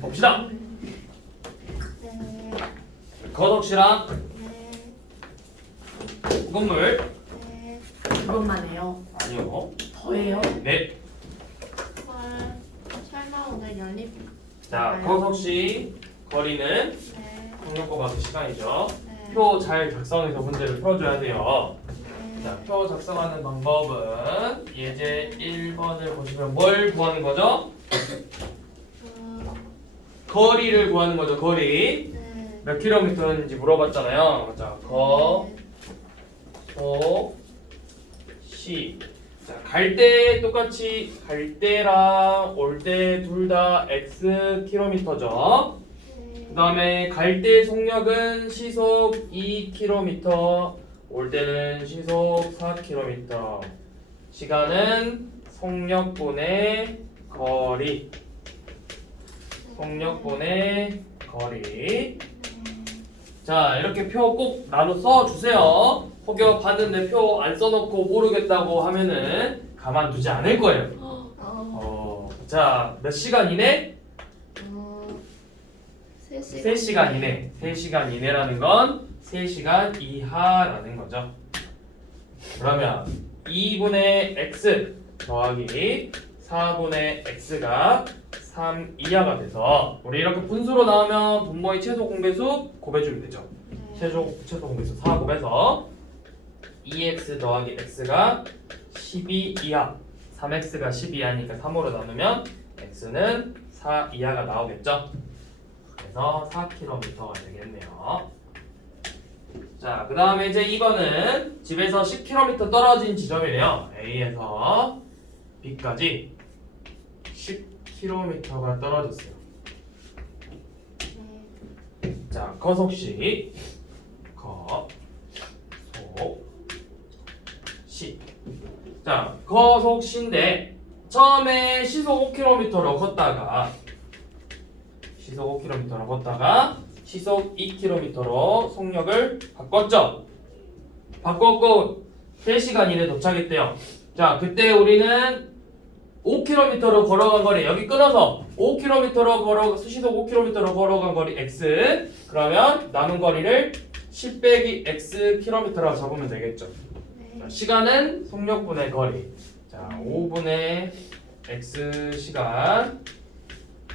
봅시다. 네. 거석씨랑 네. 건물. 네. 그것만 해요. 아니요. 더해요. 네. 헐. 설마 오늘 연립. 자, 거석씨 거리는 네. 학력 곱하기 시간이죠. 네. 표 잘 작성해서 문제를 풀어줘야 돼요. 네. 자, 표 작성하는 방법은 예제 1번을 보시면 뭘 구하는 거죠? 거리를 구하는 거죠. 거리. 네. 몇 킬로미터인지 물어봤잖아요. 자, 소, 시. 자, 갈 때 똑같이 갈 때랑 올 때 둘 다 x 킬로미터죠. 그 다음에 갈 때 속력은 시속 2km, 올 때는 시속 4km. 시간은 속력분의 거리. 속력분의 거리. 자, 이렇게 표 꼭 나눠 써주세요. 혹여 봤는데 표 안 써놓고 모르겠다고 하면은 가만두지 않을 거예요. 자, 몇 시간 이내? 3시간 이내. 3시간 이내라는 건 3시간 이하라는 거죠. 그러면 2분의 x 더하기 4분의 x가 3 이하가 돼서 우리 이렇게 분수로 나오면 분모의 최소 공배수 곱해주면 되죠. 최소 공배수 4 곱해서 2x 더하기 x가 12 이하 3x가 12 이하니까 3으로 나누면 x는 4 이하가 나오겠죠. 그래서 4km가 되겠네요. 자, 그 다음에 이제 이거는 집에서 10km 떨어진 지점이래요. A에서 B까지 10km가 떨어졌어요. 자, 거속시 거속시. 자, 거속시인데 처음에 시속 5km로 걷다가 시속 2km로 속력을 바꿨죠. 바꿨고 3시간 이내 도착했대요. 자, 그때 우리는 5km로 걸어간 거리 여기 끊어서 5km로 시속 5km로 걸어간 거리 x. 그러면 남은 거리를 10 빼기 x km라고 잡으면 되겠죠. 자, 시간은 속력분의 거리. 자, 5분의 x 시간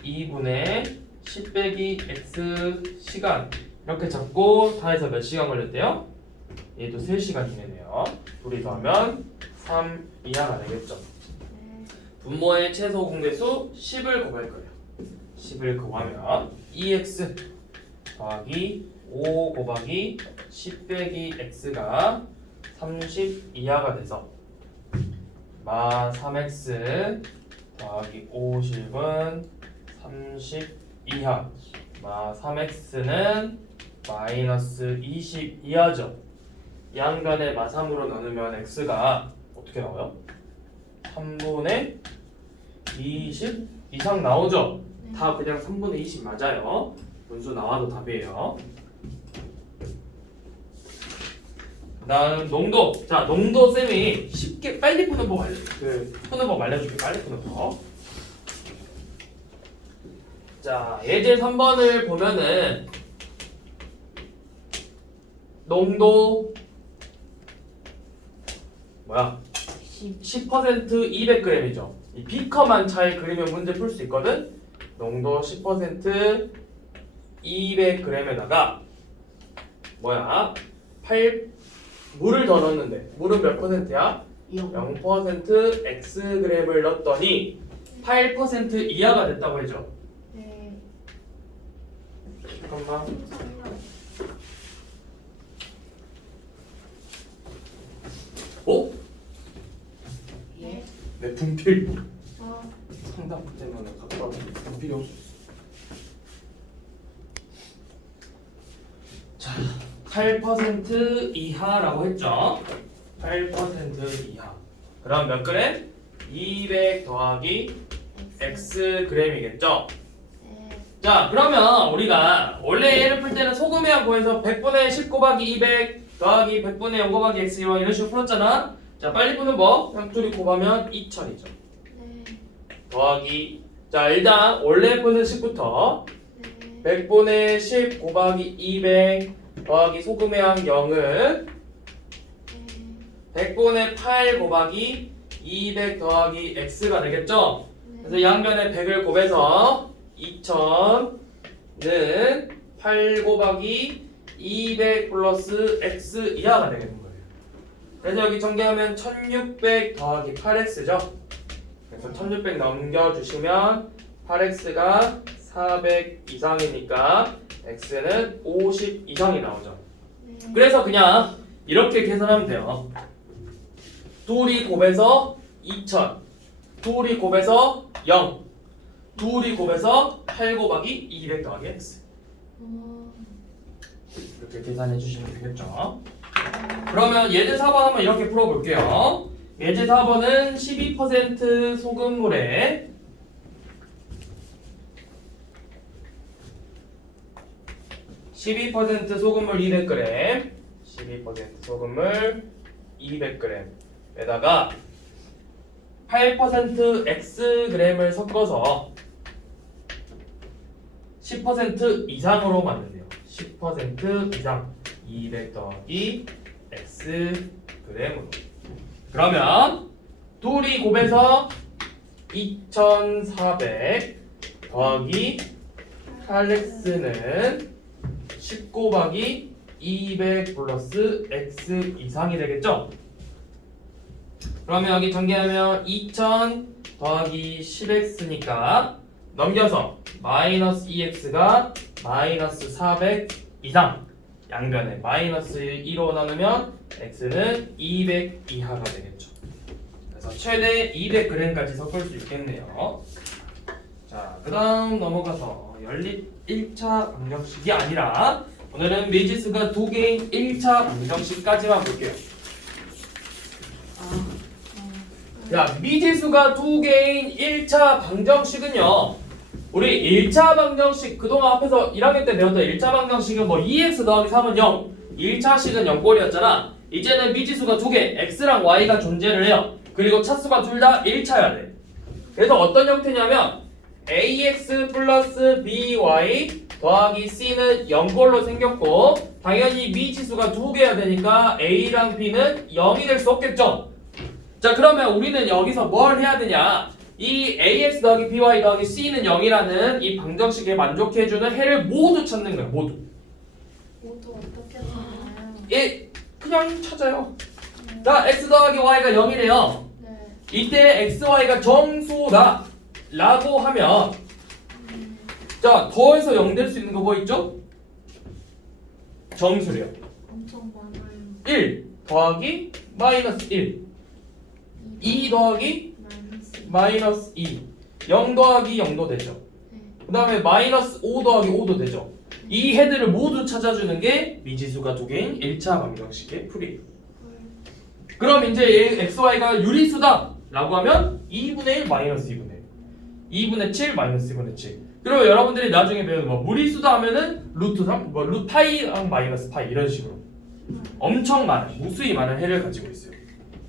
2분의 10 빼기 x 시간 이렇게 잡고 다 해서 몇 시간 걸렸대요? 얘도 3시간 이내네요. 둘이 더하면 3 이하가 되겠죠. 분모의 최소 공배수 10을 곱할 거예요. 10을 곱하면 2x 더하기 5 곱하기 10 빼기 x가 30 이하가 돼서 마 3x 더하기 50은 30 이하 마 3x는 마이너스 20 이하죠. 양간의 마 3으로 나누면 x가 어떻게 나와요? 3분의 20 이상 나오죠? 다 그냥 3분의 20 맞아요. 분수 나와도 답이에요. 다음 농도. 자, 농도 쌤이 쉽게 빨리 푸는 법 알려줄게. 빨리 푸는 법. 자, 예제 3번을 보면은 농도 10% 200g이죠. 이 B컵만 잘 그리면 문제 풀 수 있거든. 농도 10% 200g에다가 물을 더 넣었는데 물은 몇 %야? 0% xg을 넣었더니 8% 이하가 됐다고 했죠. 네. 잠깐만. 어? 네. 내 분필 어. 상담 때문에 갖다 분필이 없어. 자, 8% 이하라고 했죠. 8% 이하. 그럼 몇 그램? 200 더하기 x g이겠죠. 자, 그러면 우리가 원래 얘를 풀 때는 소금이랑 구해서 100분의 10 곱하기 200 더하기 100분의 0 곱하기 x 이런 식으로 풀었잖아. 자, 빨리 푸는 법. 그냥 둘이 곱하면 2000이죠. 네. 더하기 자, 일단 원래 푸는 식부터 네. 100분의 10 곱하기 200 더하기 소금의 양 0은 100분의 8 곱하기 200 더하기 x가 되겠죠? 그래서 양변에 100을 곱해서 2000은 8 곱하기 200 플러스 x 이하가 되겠는 거예요. 그래서 여기 전개하면 1600 더하기 8x죠? 그래서 1600 넘겨주시면 8x가 400 이상이니까 x는 50 이상이 나오죠. 그래서 그냥 이렇게 계산하면 돼요. 둘이 곱해서 2000, 둘이 곱해서 0, 둘이 곱해서 8 곱하기 200 더하기 x. 이렇게 계산해 주시면 되겠죠. 그러면 예제 4번 한번 이렇게 풀어볼게요. 예제 4번은 12% 소금물에 12% 소금물 200g, 12% 소금물 200g에다가 8% xg을 섞어서 10% 이상으로 만든대요. 10% 이상 200 더하기 xg으로. 그러면 둘이 곱해서 2400 더하기 8x는 10 곱하기 200 플러스 x 이상이 되겠죠? 그러면 여기 전개하면 2000 더하기 10x니까 넘겨서 마이너스 2x가 마이너스 400 이상, 양변에 마이너스 2로 나누면 x는 200 이하가 되겠죠. 그래서 최대 200g까지 섞을 수 있겠네요. 자, 그 다음 넘어가서 연립 1차 방정식이 아니라 오늘은 미지수가 2개인 1차 방정식까지만 볼게요. 자, 미지수가 2개인 1차 방정식은요, 우리 1차 방정식 그동안 앞에서 1학년 때 배웠던 1차 방정식은 뭐 2x 더하기 3은 0, 1차식은 0꼴이었잖아. 이제는 미지수가 2개, x랑 y가 존재를 해요. 그리고 차수가 둘 다 1차여야 돼. 그래서 어떤 형태냐면 ax 플러스 by 더하기 c는 0꼴로 생겼고, 당연히 미지수가 2개여야 되니까 a랑 b는 0이 될 수 없겠죠. 자, 그러면 우리는 여기서 뭘 해야 되냐, 이 ax 더하기 by 더하기 c는 0이라는 이 방정식에 만족해주는 해를 모두 찾는 거예요. 모두 어떻게 찾나요? 그냥 찾아요. 자, x 더하기 y가 0이래요. 네. 이때 x, y가 정수다 라고 하면, 자, 더해서 0 될 수 있는 거 뭐 있죠? 정수래요. 엄청 많아요. 1 더하기 마이너스 1, 2 더하기 마이너스 2, 0 더하기 0도 되죠. 네. 그 다음에 마이너스 5 더하기 5도 되죠. 이 해들을 모두 찾아주는 게 미지수가 2개인 1차 방정식의 풀이에요. 그럼 이제 x, y가 유리수다 라고 하면 2분의 1 마이너스 2분의 1, 2분의 7 마이너스 2분의 7. 그리고 여러분들이 나중에 배우는 뭐 무리수다 하면은 루트 3, 뭐 루트 파이랑 마이너스 파이 이런 식으로 엄청 많은, 무수히 많은 해를 가지고 있어요.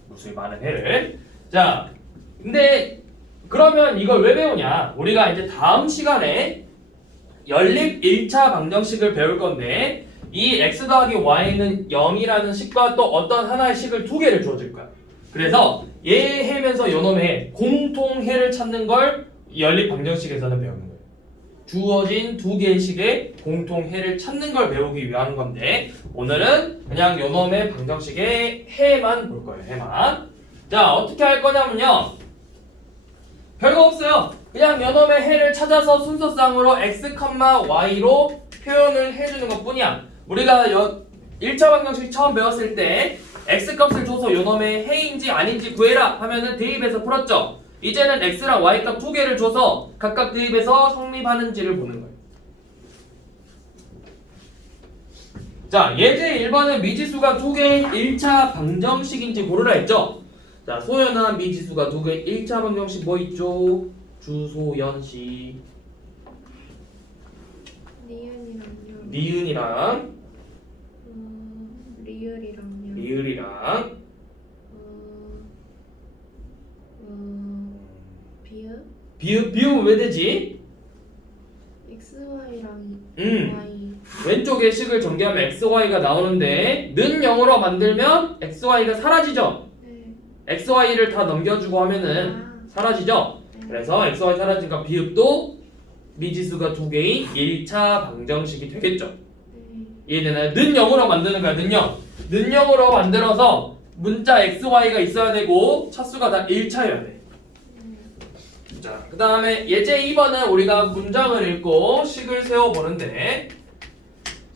무수히 많은 해를. 자, 근데 그러면 이걸 왜 배우냐? 우리가 이제 다음 시간에 연립 1차 방정식을 배울 건데, 이 x 더하기 y는 0이라는 식과 또 어떤 하나의 식을 2개를 주어질 거야. 그래서 얘 해면서 요놈의 해, 공통해를 찾는 걸 연립 방정식에서는 배우는 거예요. 주어진 2개의 식의 공통해를 찾는 걸 배우기 위한 건데, 오늘은 그냥 요놈의 방정식의 해만 볼 거예요. 해만. 자, 어떻게 할 거냐면요, 별거 없어요. 그냥 요놈의 해를 찾아서 순서상으로 x, y로 표현을 해주는 것 뿐이야. 우리가 1차 방정식 처음 배웠을 때 x 값을 줘서 요놈의 해인지 아닌지 구해라 하면은 대입해서 풀었죠. 이제는 x랑 y 값 2개를 줘서 각각 대입해서 성립하는지를 보는 거예요. 자, 예제 1번은 미지수가 2개인 1차 방정식인지 고르라 했죠. 자, 소연한 미지수가 2개인 1차 방정식 뭐 있죠? 주소연씨, 니은이랑요. 니은이랑 리을이랑요. 리을이랑 비읍? 비우면 왜 되지? XY랑 음. Y. 왼쪽에 식을 전개하면 xy가 나오는데 는 0으로 만들면 xy가 사라지죠? 네. xy를 다 넘겨주고 하면은 사라지죠? 네. 그래서 xy 사라지니까 비읍도 미지수가 두 개인 1차 방정식이 되겠죠? 네. 이해되나요? 는 0으로 만드는 거야, 는 0. 는 0으로 만들어서 문자 xy가 있어야 되고 차수가 다 1차여야 돼. 자, 그 다음에 예제 2번은 우리가 문장을 읽고 식을 세워보는데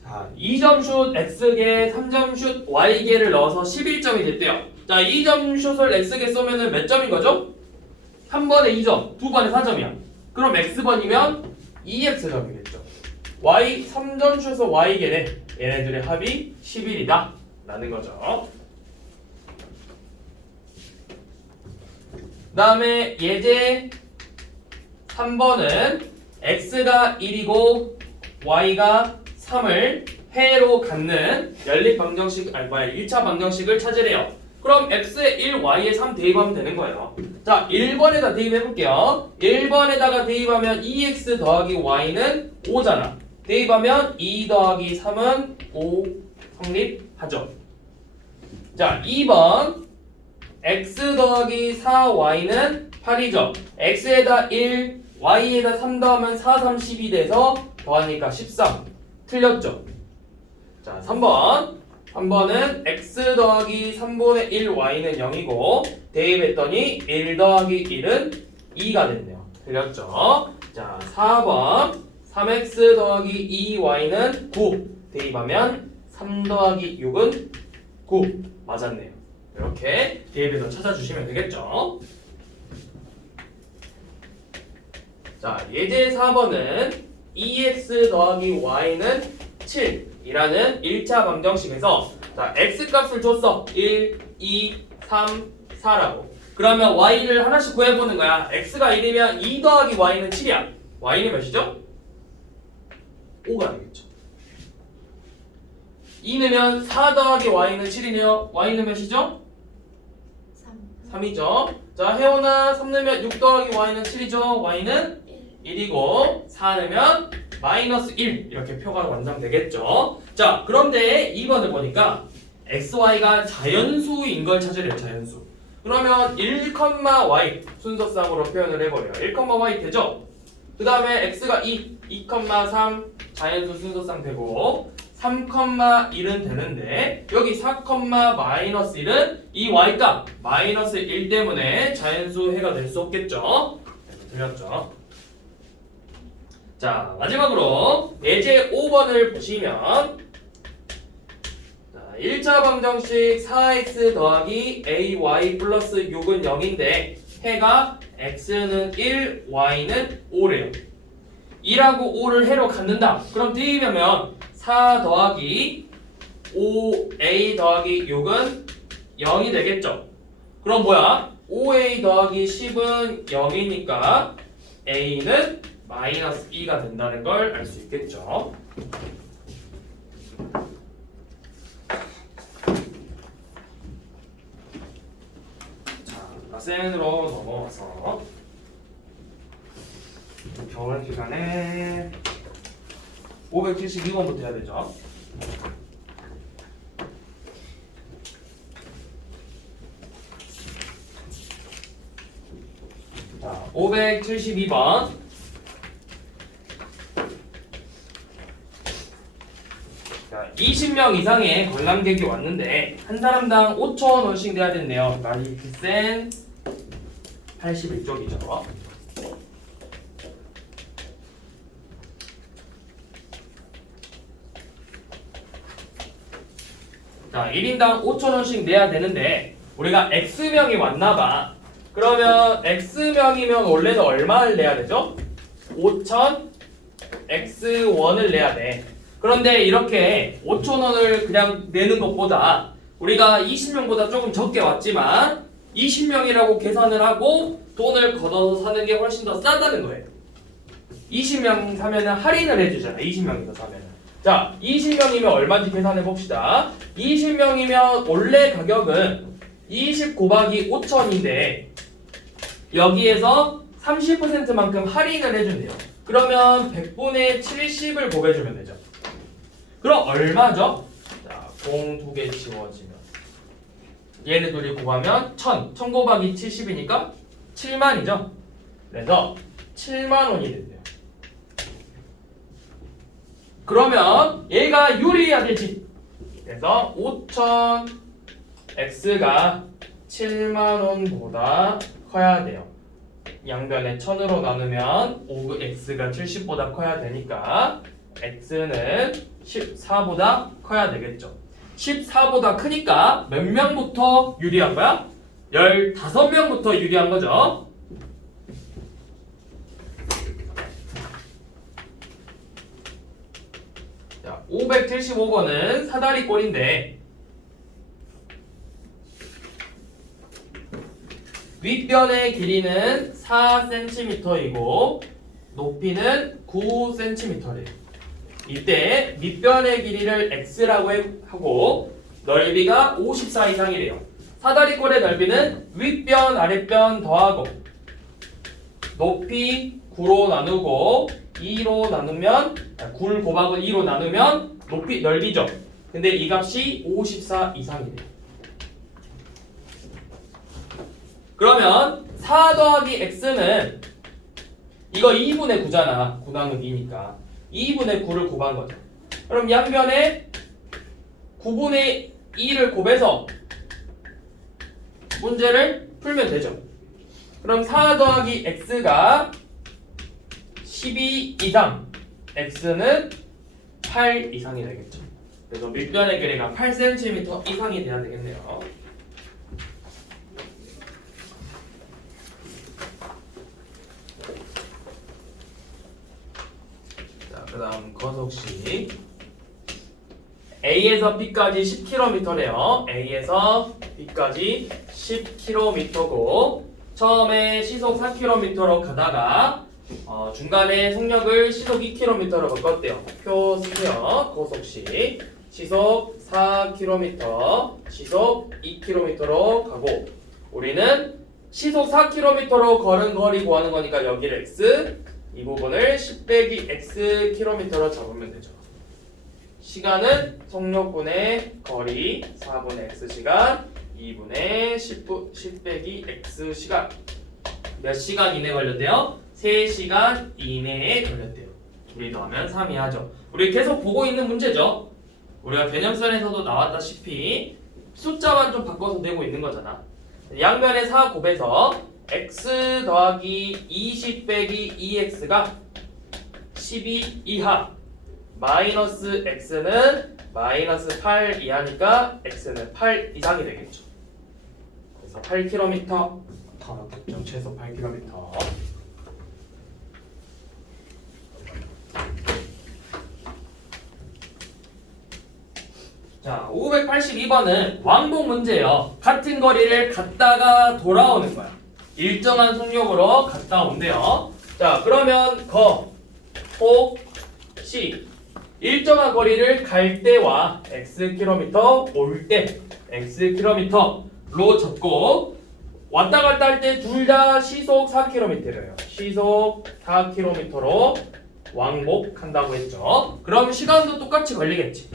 자, 2점 슛 x개, 3점 슛 y개를 넣어서 11점이 됐대요. 자, 2점 슛을 x개 쏘면은 몇 점인 거죠? 한 번에 2점, 두 번에 4점이야. 그럼 x번이면 2x점이겠죠. y 3점 슛은 y개래. 얘네들의 합이 11이다 라는 거죠. 그 다음에 예제 3번은 x가 1이고 y가 3을 회로 갖는 연립 방정식, 1차 방정식을 찾으래요. 그럼 x에 1, y에 3 대입하면 되는 거예요. 자, 1번에다 대입해 볼게요. 1번에다가 대입하면 2x 더하기 y는 5잖아. 대입하면 2 더하기 3은 5 성립하죠. 자, 2번 x 더하기 4y는 8이죠. x에다 1, y에다 3 더하면 4, 3, 12 돼서 더하니까 13. 틀렸죠? 자, 3번은 x 더하기 3분의 1 y는 0이고 대입했더니 1 더하기 1은 2가 됐네요. 틀렸죠? 자, 4번 3x 더하기 2y는 9 대입하면 3 더하기 6은 9 맞았네요. 이렇게 대입해서 찾아주시면 되겠죠? 자, 예제 4번은 2x 더하기 y는 7이라는 1차 방정식에서 자, x 값을 줬어. 1, 2, 3, 4라고. 그러면 y를 하나씩 구해보는 거야. x가 1이면 2 더하기 y는 7이야. y는 몇이죠? 5가 되겠죠. 2 넣으면 4 더하기 y는 7이네요. y는 몇이죠? 3이죠. 자, 혜원아 3 넣으면 6 더하기 y는 7이죠. y는 1이고 4 넣으면 마이너스 1 이렇게 표가 완성되겠죠. 자, 그런데 2번을 보니까 xy가 자연수인 걸 찾으래요. 자연수. 그러면 1, y 순서상으로 표현을 해버려요. 1, y 되죠? 그 다음에 x가 2, 3 자연수 순서상 되고 3, 1은 되는데 여기 4, 마이너스 1은 이 y값 마이너스 1 때문에 자연수 해가 될 수 없겠죠? 들렸죠? 자, 마지막으로 예제 5번을 보시면 자, 1차 방정식 4x 더하기 ay 플러스 6은 0인데 해가 x는 1, y는 5래요. 2하고 5를 해로 갖는다. 그럼 대입하면 4 더하기 5a 더하기 6은 0이 되겠죠. 그럼 뭐야? 5a 더하기 10은 0이니까 a는 마이너스 2가 된다는 걸 알 수 있겠죠. 자, 라센으로 넘어와서 겨울 시간에 572번부터 해야 되죠. 자, 572번. 자, 20명 이상의 관람객이 왔는데 한 사람당 5,000원씩 내야 된대요. 많이 비싼 81쪽이죠. 자, 1인당 5,000원씩 내야 되는데 우리가 X명이 왔나봐. 그러면 X명이면 원래는 얼마를 내야 되죠? 5,000 X1을 내야 돼. 그런데 이렇게 5,000원을 그냥 내는 것보다 우리가 20명보다 조금 적게 왔지만 20명이라고 계산을 하고 돈을 걷어서 사는 게 훨씬 더 싸다는 거예요. 20명 사면은 할인을 해주잖아. 20명이 더 사면은. 자, 20명이면 얼마인지 계산해 봅시다. 20명이면 원래 가격은 20 곱하기 5,000인데 여기에서 30%만큼 할인을 해준대요. 그러면 100분의 70을 곱해주면 되죠. 그럼 얼마죠? 자, 0 두 개 지워지면 얘네 둘이 곱하면 1000 곱하기 70이니까 7만이죠. 그래서 7만 원이 된대요. 그러면 얘가 유리해야 되지. 그래서 5,000 x가 7만 원보다 커야 돼요. 양변에 1000으로 나누면 5x가 70보다 커야 되니까 x는 14보다 커야 되겠죠. 14보다 크니까 몇 명부터 유리한 거야? 15명부터 유리한 거죠. 자, 575번은 사다리 꼴인데 윗변의 길이는 4cm이고 높이는 9cm래요. 이때 밑변의 길이를 x라고 하고 넓이가 54 이상이래요. 사다리꼴의 넓이는 윗변 아랫변 더하고 높이 9로 나누고 2로 나누면 9를 곱하고 2로 나누면 높이 넓이죠. 근데 이 값이 54 이상이래요. 그러면 4 더하기 x는 이거 2분의 9잖아. 9 나누기 2니까 2분의 9를 곱한 거죠. 그럼 양변에 9분의 2를 곱해서 문제를 풀면 되죠. 그럼 4 더하기 x가 12 이상, x는 8 이상이 되겠죠. 그래서 밑변의 길이가 8cm 이상이 돼야 되겠네요. 자, 그 다음 거석식 A에서 B까지 10km래요. A에서 B까지 10km고 처음에 시속 4km로 가다가 중간에 속력을 시속 2km로 바꿨대요. 표 쓰세요. 고속식 시속 4km, 시속 2km로 가고 우리는 시속 4km로 걸은 거리 구하는 거니까 여기를 x, 이 부분을 10 빼기 x km로 잡으면 되죠. 시간은 속력분의 거리 4분의 x시간 2분의 10 빼기 x시간 몇 시간 이내 걸렸대요? 3시간 이내에 걸렸대요. 우리 더하면 3이 하죠. 우리 계속 보고 있는 문제죠. 우리가 개념선에서도 나왔다시피 숫자만 좀 바꿔서 내고 있는 거잖아. 양변에 4 곱해서 x 더하기 20 빼기 2x가 12 이하 마이너스 x는 마이너스 8 이하니까 x는 8 이상이 되겠죠. 그래서 8km 더 넣겠죠. 최소 8km. 자, 582번은 왕복 문제예요. 같은 거리를 갔다가 돌아오는 거야. 일정한 속력으로 갔다 온대요. 자, 그러면 혹, 시 일정한 거리를 갈 때와 x 올 때 x로 적고 왔다 갔다 할 때 둘 다 시속 4km래요. 시속 4km로 왕복한다고 했죠. 그럼 시간도 똑같이 걸리겠지.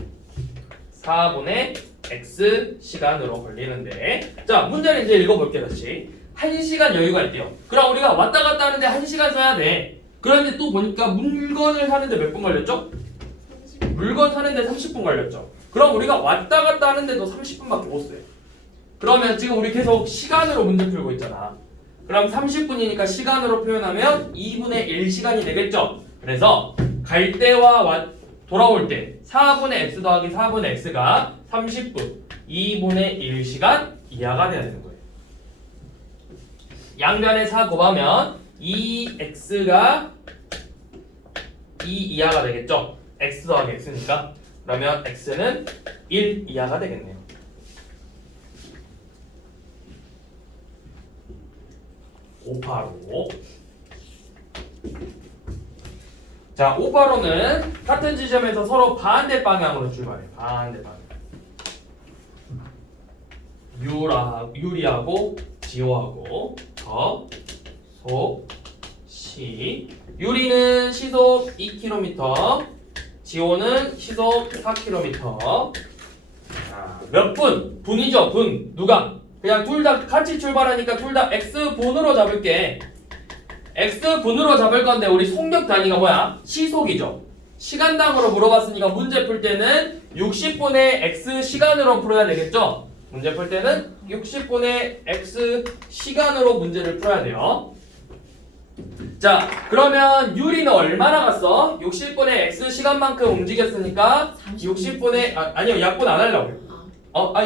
4분의 x 시간으로 걸리는데 자, 문제를 이제 읽어볼게 다시. 1시간 여유가 있대요. 그럼 우리가 왔다 갔다 하는데 1시간 써야 돼. 그런데 또 보니까 물건을 사는데 몇 분 걸렸죠? 물건 사는데 30분 걸렸죠. 그럼 우리가 왔다 갔다 하는데도 30분밖에 못 써요. 그러면 지금 우리 계속 시간으로 문제 풀고 있잖아. 그럼 30분이니까 시간으로 표현하면 2분의 1시간이 되겠죠. 그래서 갈 때와 돌아올 때 4분의 x 더하기 4분의 x가 30분 2분의 1시간 이하가 돼야 되는 거예요. 양변에 4 곱하면 2x가 2 이하가 되겠죠. x 더하기 x니까. 그러면 x는 1 이하가 되겠네요. 오파로. 자, 오파로는 같은 지점에서 서로 반대 방향으로 출발해. 반대 방향. 유리하고 지호하고 더, 속, T. 유리는 시속 2km, 지호는 시속 4km. 몇 분? 분이죠, 분. 누가? 그냥 둘 다 같이 출발하니까 둘 다 X분으로 잡을게. X분으로 잡을 건데 우리 속력 단위가 뭐야? 시속이죠. 시간당으로 물어봤으니까 문제 풀 때는 60분의 X 시간으로 풀어야 되겠죠? 문제 풀 때는 60분의 X 시간으로 문제를 풀어야 돼요. 자, 그러면 유리는 얼마나 갔어? 60분의 X 시간만큼 움직였으니까 60분의 아니요, 약분 안 하려고요.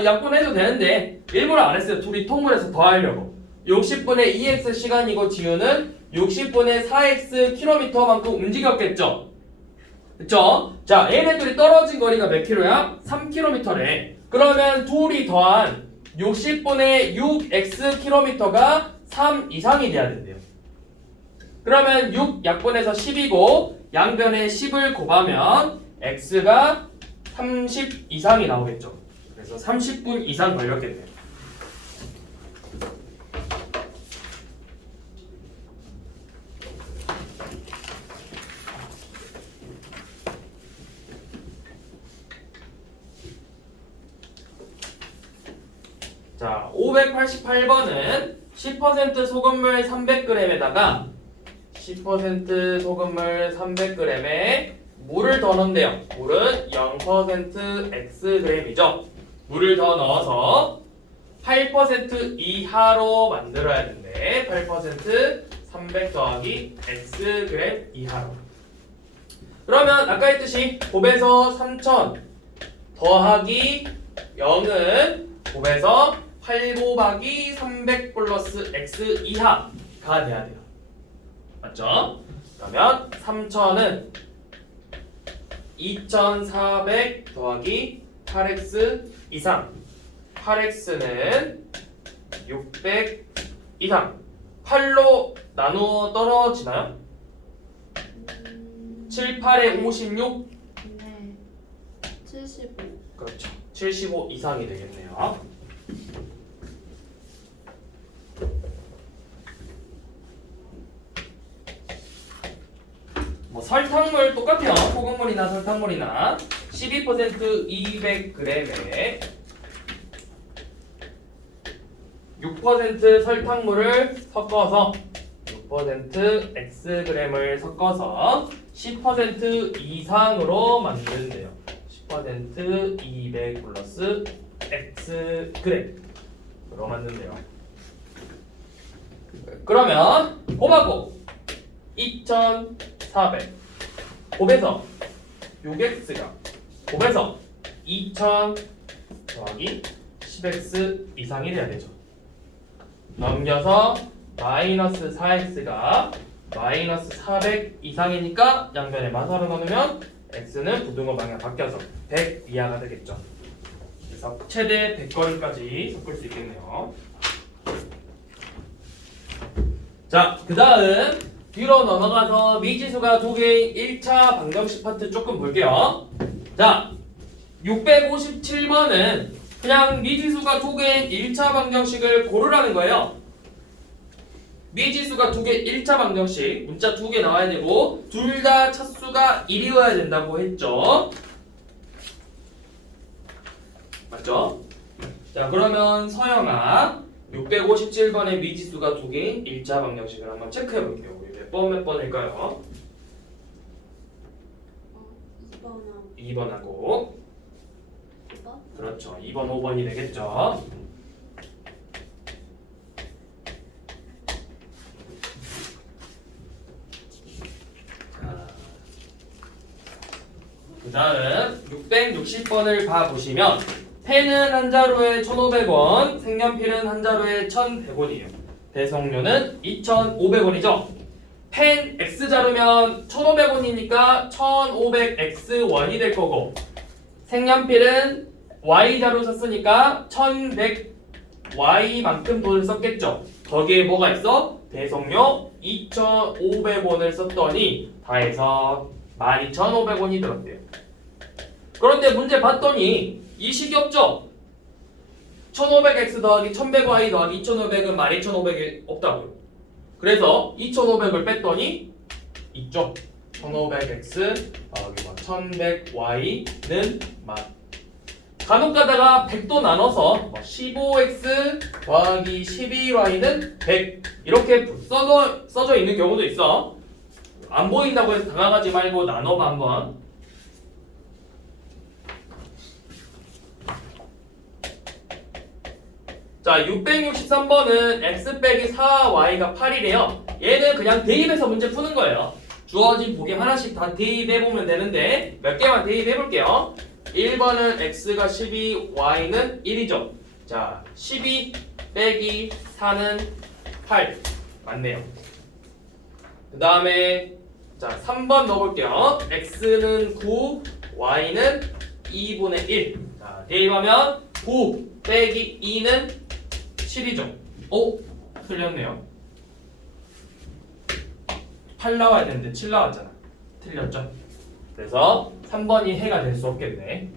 약분 해도 되는데 일부러 안 했어요. 둘이 통분해서 더 하려고. 60분의 2x 시간이고 지우는 60분의 4x 킬로미터만큼 움직였겠죠? 그쵸? 자, 얘네들이 떨어진 거리가 몇 킬로야? 3km래. 그러면 둘이 더한 60분의 6x 킬로미터가 3 이상이 돼야 된대요. 그러면 6 약분해서 10이고 양변에 10을 곱하면 x가 30 이상이 나오겠죠. 그래서 30분 이상 걸렸겠네요. 자, 588번은 10% 소금물 300g에다가 10% 소금물 300g에 물을 더 넣는데요. 물은 0% xg이죠. 물을 더 넣어서 8% 이하로 만들어야 되는데 8% 300 더하기 xg 이하로. 그러면 아까 했듯이 곱해서 3000 더하기 0은 곱해서 8 곱하기 300 플러스 x 이하가 돼야 돼요. 맞죠? 그러면 3000은 2400 더하기 8x 이상, 8x는 600 이상. 8로 나누어 떨어지나요? 7, 8에 56? 네. 75. 그렇죠. 75 이상이 되겠네요. 뭐 설탕물 똑같아요. 소금물이나 설탕물이나 12% 200g에 6% 설탕물을 섞어서 6% xg을 섞어서 10% 이상으로 만든대요. 10% 200 플러스 xg으로 만든대요. 그러면 곱하고 2400 곱해서 6x가 곱해서 2000 더하기 10x 이상이 돼야 되죠. 넘겨서 마이너스 4x가 마이너스 400 이상이니까 양변에 마사로 나누면 x는 부등호 방향 바뀌어서 100 이하가 되겠죠. 그래서 최대 100거리까지 섞을 수 있겠네요. 자, 그 다음 뒤로 넘어가서 미지수가 두 개인 1차 방정식 파트 조금 볼게요. 자, 657번은 그냥 미지수가 두 개인 1차 방정식을 고르라는 거예요. 미지수가 두 개 1차 방정식 문자 두 개 나와야 되고 둘 다 차수가 1이어야 된다고 했죠. 맞죠? 자, 그러면 서영아 657번의 미지수가 두 개인 1차 방정식을 한번 체크해 볼게요. 몇 번일까요? 2번하고 2번하고 5번? 그렇죠. 2번, 5번이 되겠죠. 그 다음 660번을 봐보시면 펜은 한 자루에 1,500원, 색연필은 한 자루에 1,100원이에요. 배송료는 2,500원이죠. 펜 X자루면 1,500원이니까 1,500X원이 될 거고 색연필은 Y자루 썼으니까 1,100Y만큼 돈을 썼겠죠. 거기에 뭐가 있어? 배송료 2,500원을 썼더니 다 해서 12,500원이 들었대요. 그런데 문제 봤더니 이 식이 없죠? 1,500X 더하기 1,100Y 더하기 2,500은 12,500이 없다고요. 그래서 2500을 뺐더니 있죠. 1500x 더하기 1100y는 만. 간혹 가다가 100도 나눠서 15x 더하기 12y는 100 이렇게 써져 있는 경우도 있어. 안 보인다고 해서 당황하지 말고 나눠봐 한번. 자, 663번은 x 빼기 4y가 8이래요. 얘는 그냥 대입해서 문제 푸는 거예요. 주어진 보기 하나씩 다 대입해보면 되는데 몇 개만 대입해볼게요. 1번은 x가 12, y는 1이죠. 자, 12 빼기 4는 8 맞네요. 그 다음에 자 3번 넣어볼게요. x는 9, y는 2분의 1. 자, 대입하면 9 빼기 2는 7이죠. 오? 틀렸네요. 8 나와야 되는데 7 나왔잖아. 틀렸죠? 그래서 3번이 해가 될 수 없겠네.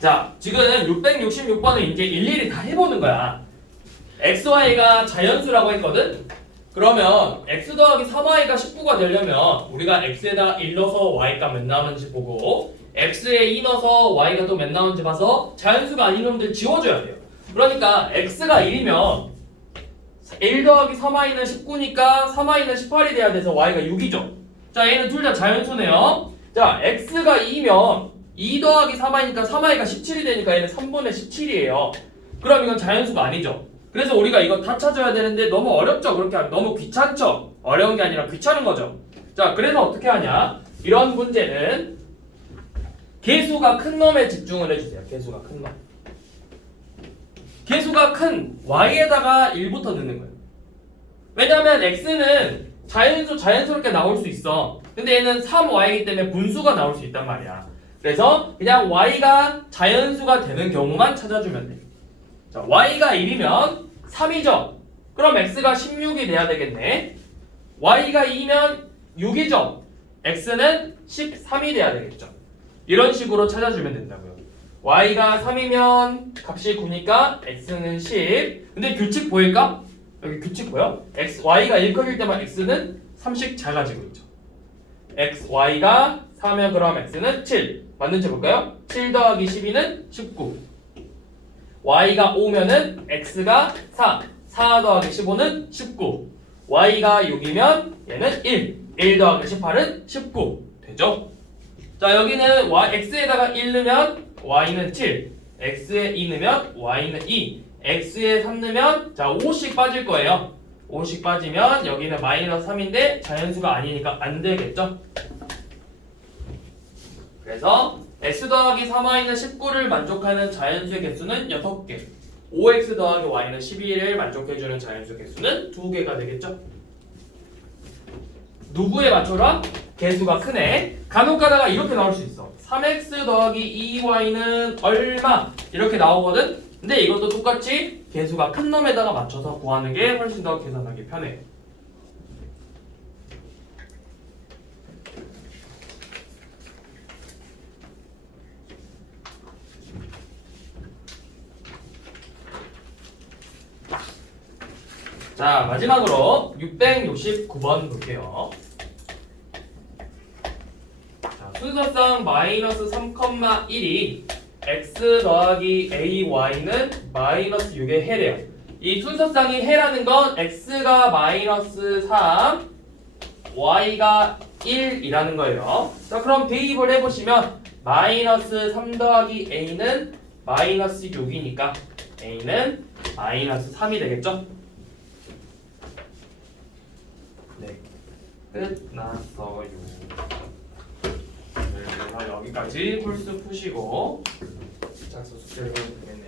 자, 지금 666번을 이제 일일이 다 해보는 거야. xy가 자연수라고 했거든? 그러면 x 더하기 3y가 19가 되려면 우리가 x에다 1 넣어서 y가 몇 나오는지 보고 x에 2 넣어서 y가 또 몇 나오는지 봐서 자연수가 아닌 놈들 지워줘야 돼요. 그러니까 x가 1이면 1 더하기 3y는 19니까 3y는 18이 돼야 돼서 y가 6이죠. 자, 얘는 둘 다 자연수네요. 자, x가 2면 2 더하기 3y니까 3y가 17이 되니까 얘는 3분의 17이에요. 그럼 이건 자연수가 아니죠. 그래서 우리가 이거 다 찾아야 되는데 너무 어렵죠? 그렇게 하면 너무 귀찮죠? 어려운 게 아니라 귀찮은 거죠. 자, 그래서 어떻게 하냐? 이런 문제는 개수가 큰 놈에 집중을 해주세요. 개수가 큰 놈. 개수가 큰 y에다가 1부터 넣는 거예요. 왜냐면 x는 자연스럽게 나올 수 있어. 근데 얘는 3y이기 때문에 분수가 나올 수 있단 말이야. 그래서 그냥 y가 자연수가 되는 경우만 찾아주면 돼. 자, y가 1이면 3이죠. 그럼 x가 16이 돼야 되겠네. y가 2면 6이죠. x는 13이 돼야 되겠죠. 이런 식으로 찾아주면 된다고요. y가 3이면 값이 9니까 x는 10. 근데 규칙 보일까? 여기 규칙 보여? y가 1 커질 때만 x는 3씩 작아지고 있죠. y가 4면 그럼 x는 7. 맞는지 볼까요? 7 더하기 12는 19. y가 5면은 x가 4. 4 더하기 15는 19. y가 6이면 얘는 1. 1 더하기 18은 19. 되죠? 자, 여기는 x에다가 1 넣으면 y는 7. x에 2 넣으면 y는 2. x에 3 넣으면 자 5씩 빠질 거예요. 5씩 빠지면 여기는 마이너스 3인데 자연수가 아니니까 안 되겠죠? 그래서 x 더하기 3y는 19를 만족하는 자연수의 개수는 6개. 5x 더하기 y는 12를 만족해주는 자연수 개수는 2개가 되겠죠? 누구에 맞춰라? 개수가 크네. 간혹 가다가 이렇게 나올 수 있어. 3x 더하기 2y는 얼마? 이렇게 나오거든? 근데 이것도 똑같이 개수가 큰 놈에다가 맞춰서 구하는 게 훨씬 더 계산하기 편해. 자, 마지막으로 669번 볼게요. 자, 순서상 마이너스 3,1이 x 더하기 ay는 마이너스 6의 해래요. 이 순서상이 해라는 건 x가 마이너스 3, y가 1이라는 거예요. 자, 그럼 대입을 해보시면 마이너스 3 더하기 a는 마이너스 6이니까 a는 마이너스 3이 되겠죠? 네, 끝났어요. 그래서 여기까지 풀스 푸시고 작서 숙제를 해도 되겠네요.